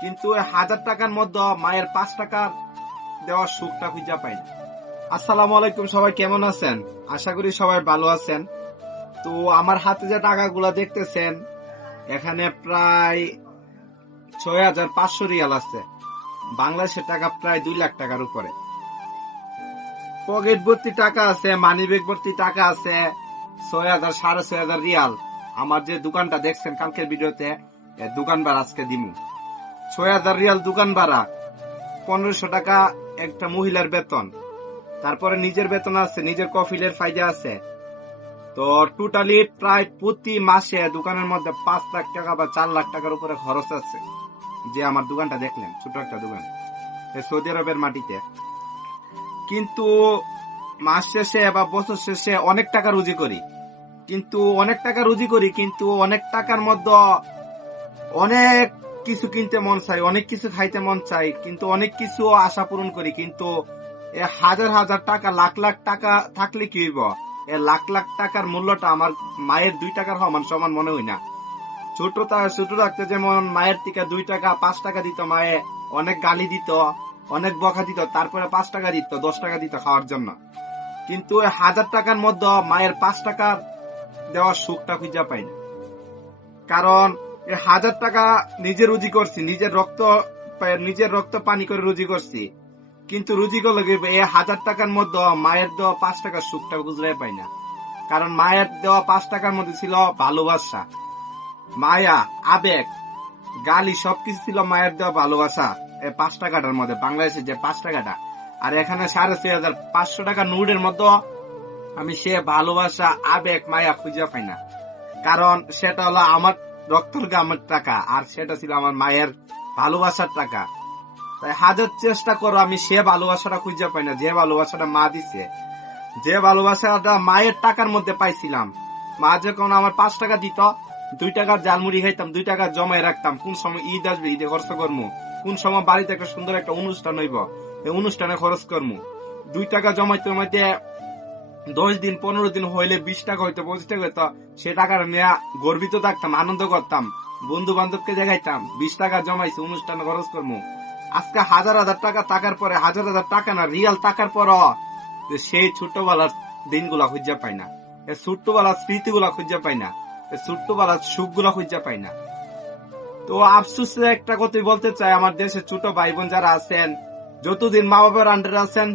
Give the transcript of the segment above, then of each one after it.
কিন্তু 1000 টাকার মধ্যে মায়ের 5 টাকা দেওয়ার সুখটা খুঁজে পাই না। আসসালামু আলাইকুম, সবাই কেমন আছেন? আশা করি সবাই ভালো আছেন। তো আমার হাতে যে টাকাগুলা দেখতেছেন, এখানে প্রায় 6500 রিয়াল আছে। বাংলাদেশের টাকা প্রায় 2 লাখ টাকার উপরে। পকেট ভর্তি টাকা আছে, মানি ব্যাগ ভর্তি টাকা আছে 6000 6500 রিয়াল। আমার যে দোকানটা দেখছেন কালকের ভিডিওতে, দোকান ভাড়া আজকে দিমু 6000 রিয়াল দোকান ভাড়া, 1500 টাকা একটা মহিলার বেতন, তারপরে নিজের বেতন আছে, নিজের কফিলের ফায়দা আছে। তো টোটালি প্রায় প্রতি মাসে দোকানের মধ্যে 5 লাখ টাকা বা 4 লাখ টাকার উপরে খরচ আছে। যে আমার দোকানটা দেখলেন, ছোট একটা দোকান সৌদি আরবের মাটিতে। কিন্তু মাস শেষে বা বছর শেষে অনেক টাকা রুজি করি, কিন্তু অনেক টাকার মধ্যে অনেক কিছু কিনতে মন চাই, অনেক কিছু খাইতে মন চাই, কিন্তু অনেক কিছু আশা পূরণ করি। কিন্তু হাজার হাজার টাকা, লাখ লাখ টাকা থাকলে কি হইব? লাখ লাখ টাকার মূল্যটা আমার মায়ের 2 টাকার সমান সমান মনে হয় না। ছোট থাকতে যেমন মায়ের থেকে 2 টাকা 5 টাকা দিত, মায়ে অনেক গালি দিত, অনেক বকা দিত, তারপরে 5 টাকা দিত, 10 টাকা দিত খাওয়ার জন্য। কিন্তু 1000 টাকার মধ্যে মায়ের 5 টাকা দেওয়ার সুখটা খুঁজে পাই না। কারণ 1000 টাকা নিজে রুজি করছি, নিজের রক্ত পানি করে রুজি করছি, কিন্তু রুজি করলে 1000 টাকার মধ্যে মায়ের দেওয়া 5 টাকার সুখটা বুঝতে পাই না। কারণ মায়ের দেওয়া 5 টাকার মধ্যে ছিল ভালোবাসা, মায়া, আবেগ, গালি, সবকিছু ছিল মায়ের দেওয়া ভালোবাসা। 5 টাকাটার মধ্যে, বাংলাদেশের যে 5 টাকাটা, আর এখানে 6500 টাকা নোটের মধ্যে আমি সে ভালোবাসা, আবেগ, মায়া খুঁজে পাই না। কারণ সেটা হলো আমার রক্তের গামের টাকা, আর সেটা ছিল আমার মায়ের ভালোবাসার টাকা। তাই হাজার চেষ্টা করো, আমি সে ভালোবাসাটা খুঁজে পাই না, যে ভালোবাসাটা মা দিছে, যে ভালোবাসাটা মায়ের টাকার মধ্যে পাইছিলাম। মা যখন আমার 5 টাকা দিত, 2 টাকার জালমুড়ি খাইতাম, 2 টাকা জমাই রাখতাম, কোন সময় ঈদ আসবে, ঈদে খরচ করবো, কোন সময় বাড়িতে একটা সুন্দর একটা অনুষ্ঠান হইব, এই অনুষ্ঠানে খরচ করবো। 2 টাকা জমাইতে জমাইতে 10 দিন 15 দিন হইলে 20 টাকা হইতো, 25 টাকা হইতো, সে টাকার নিয়ে গর্বিত থাকতাম, আনন্দ করতাম, বন্ধু বান্ধবকে দেখাইতাম 20 টাকা জমাইছি, অনুষ্ঠানে খরচ করবো। আজকে হাজার হাজার টাকা টাকার পরে, হাজার হাজার টাকা না, রিয়াল টাকার পর সেই ছোট্টবেলার দিনগুলা খুঁজে পাই না, এই ছোট্টবেলার স্মৃতিগুলা খুঁজে পাই না, এই ছোট্টবেলার সুখগুলা খুঁজে পাই না। তো আফসোসের একটা কথাই বলতে চাই, আমার দেশের ছোট ভাই বোন যারা আছেন, যতদিন মা বাবার আন্ডারে আছেন,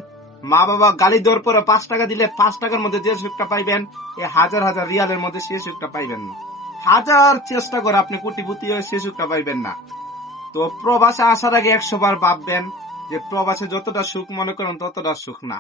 মা বাবা গালি দেওয়ার পরে 5 টাকা দিলে 5 টাকার মধ্যে যে সুখটা পাইবেন, এই হাজার হাজার রিয়ালের মধ্যে সে সুখটা পাইবেন না। হাজার চেষ্টা করে আপনি কোটিপতি হয়ে সে সুখটা পাইবেন না। তো প্রবাসে আসার আগে 100 বার ভাববেন যে প্রবাসে যতটা সুখ মনে করেন ততটা সুখ না।